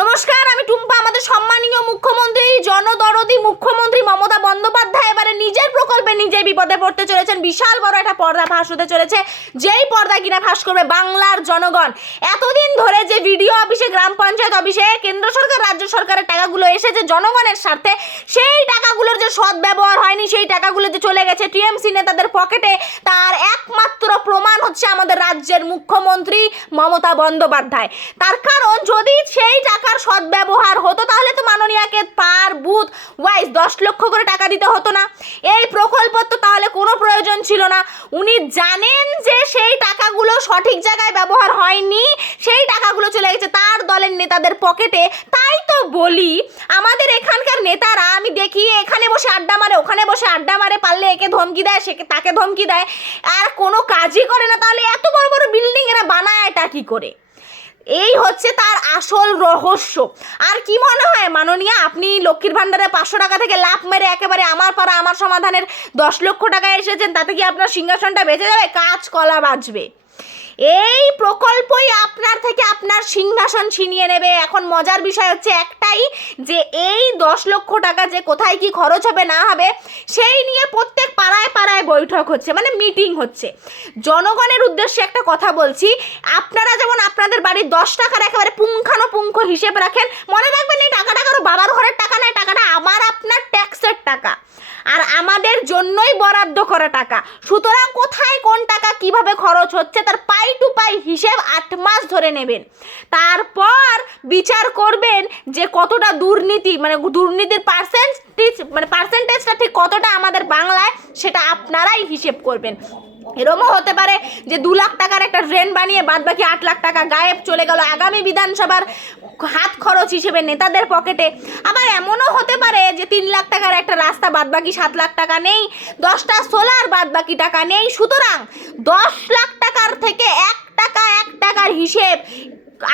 নমস্কার, আমি টুম্পা। আমাদের সম্মানীয় মুখ্যমন্ত্রী, জনদরদি মুখ্যমন্ত্রী মমতা বন্দ্যোপাধ্যায় এবারে নিজের প্রকল্পে নিজেই বিপদে পড়তে চলেছেন। বিশাল বড় একটা পর্দা ফাঁস হতে চলেছে, যেই পর্দা কিনা ফাঁস করবে বাংলার জনগণ। এতদিন ধরে যে ভিডিও অফিসে, গ্রাম পঞ্চায়েত অফিসে কেন্দ্র সরকার রাজ্য সরকারের টাকাগুলো এসেছে জনগণের স্বার্থে, সেই টাকাগুলোর যে সদ্ব্যবহার হয়নি, সেই টাকাগুলো যে চলে গেছে টিএমসি নেতাদের পকেটে, তার একমাত্র প্রমাণ হচ্ছে আমাদের রাজ্যের মুখ্যমন্ত্রী মমতা বন্দ্যোপাধ্যায়। তার কারণ, যদি সেই টাকার সদ্ব্যবহার হতো তাহলে তো মাননীয়াকে পার বুথ ওয়াইজ 10 লক্ষ করে টাকা দিতে হতো না। এই প্রকল্প তো তাহলে কোনো প্রয়োজন ছিল না। উনি জানেন যে সেই টাকাগুলো সঠিক জায়গায় ব্যবহার হয়নি, সেই টাকাগুলো চলে গেছে তার দলের নেতাদের পকেটে। তাই তো বলি, আমাদের এখানকার নেতারা আমি দেখি এখানে বসে আড্ডা মারে, ওখানে বসে আড্ডা মারে, পারলে একে ধমকি দেয়, সে তাকে ধমকি দেয়, আর কোনো কাজই করে না। তাহলে এত বড় বড় বিল্ডিং এরা বানায় এটা কি করে? এই হচ্ছে তার আসল রহস্য। আর কি মনে হয় মাননীয়া, আপনি লক্ষ্মীর ভাণ্ডারে 500 টাকা থেকে লাভ মেরে একেবারে আমার পাড়া আমার সমাধানের 10 লক্ষ টাকা এসেছেন, তাতে কি আপনার সিংহাসনটা বেঁচে যাবে? কাঁচ কলা বাঁচবে। এই প্রকল্পই আপনার থেকে আপনার সিংহাসন ছিনিয়ে নেবে। এখন মজার বিষয় হচ্ছে একটাই, যে এই 10 লক্ষ টাকা যে কোথায় কি খরচ হবে না হবে সেই নিয়ে প্রত্যেক পাড়ায় পাড়ায় বৈঠক হচ্ছে, মানে মিটিং হচ্ছে। জনগণের উদ্দেশ্যে একটা কথা বলছি, আপনারা যেমন আপনাদের বাড়ির 10 টাকার একেবারে পুঙ্খানুপুঙ্খ হিসেব রাখেন, মনে রাখবেন এই টাকাটা কারো বাবার ঘরের টাকা নয়, টাকাটা আমার আপনার ট্যাক্সের টাকা, আর আমাদের জন্যই বরাদ্দ করা টাকা। সুতরাং কোথায় কোন টাকা কিভাবে খরচ হচ্ছে তার পাই টু পাই হিসেব 8 মাস ধরে নেবেন। তারপর বিচার করবেন যে কতটা দুর্নীতি, মানে দুর্নীতির পার্সেন্টেজটা ঠিক কতটা আমাদের বাংলায়, সেটা আপনারাই হিসেব করবেন। এরমও হতে পারে যে 2 লাখ টাকার একটা ড্রেন বানিয়ে বাদবাকি 8 লাখ টাকা গায়েব চলে গেল আগামী বিধানসভার হাত খরচ হিসেবে নেতাদের পকেটে। আবার এমনও হতে পারে যে 3 লাখ টাকার একটা রাস্তা বাদবাকি 7 লাখ টাকা নেই, 10টা সোলার বাদবাকি টাকা নেই। সুতরাং 10 লাখ টাকার থেকে 1 টাকার হিসেব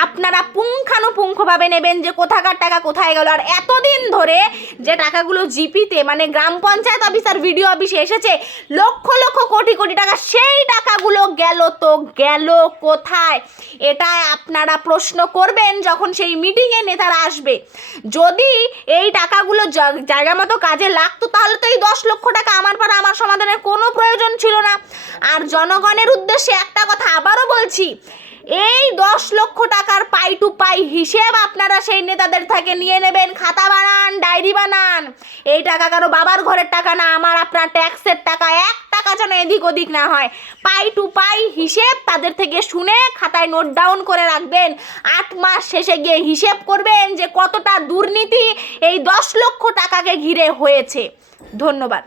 আপনারা পুঙ্খানুপুঙ্খভাবে নেবেন যে কোথাকার টাকা কোথায় গেল। আর এতদিন ধরে যে টাকাগুলো জিপিতে, মানে গ্রাম পঞ্চায়েত অফিসার ভিডিও অফিসে এসেছে লক্ষ লক্ষ কোটি কোটি টাকা, সেই টাকাগুলো গেল তো গেল কোথায়? এটা আপনারা প্রশ্ন করবেন যখন সেই মিটিংয়ে নেতারা আসবে। যদি এই টাকাগুলো জায়গা মতো কাজে লাগতো তাহলে তো এই 10 লক্ষ টাকা আমার পাড়া আমার সমাধানের কোনো প্রয়োজন ছিল না। আর জনগণের উদ্দেশ্যে একটা কথা আবারও বলছি, এই 10 লক্ষ টাকার পাই টু পাই হিসেব আপনারা সেই নেতাদের থেকে নিয়ে নেবেন। খাতা বানান, ডায়েরি বানান। এই টাকা কারো বাবার ঘরের টাকা না, আমার আপনার ট্যাক্সের টাকা। 1 টাকা যেন এদিক ওদিক না হয়। পাই টু পাই হিসেব তাদের থেকে শুনে খাতায় নোট ডাউন করে রাখবেন। 8 মাস শেষে গিয়ে হিসেব করবেন যে কতটা দুর্নীতি এই 10 লক্ষ টাকাকে ঘিরে হয়েছে। ধন্যবাদ।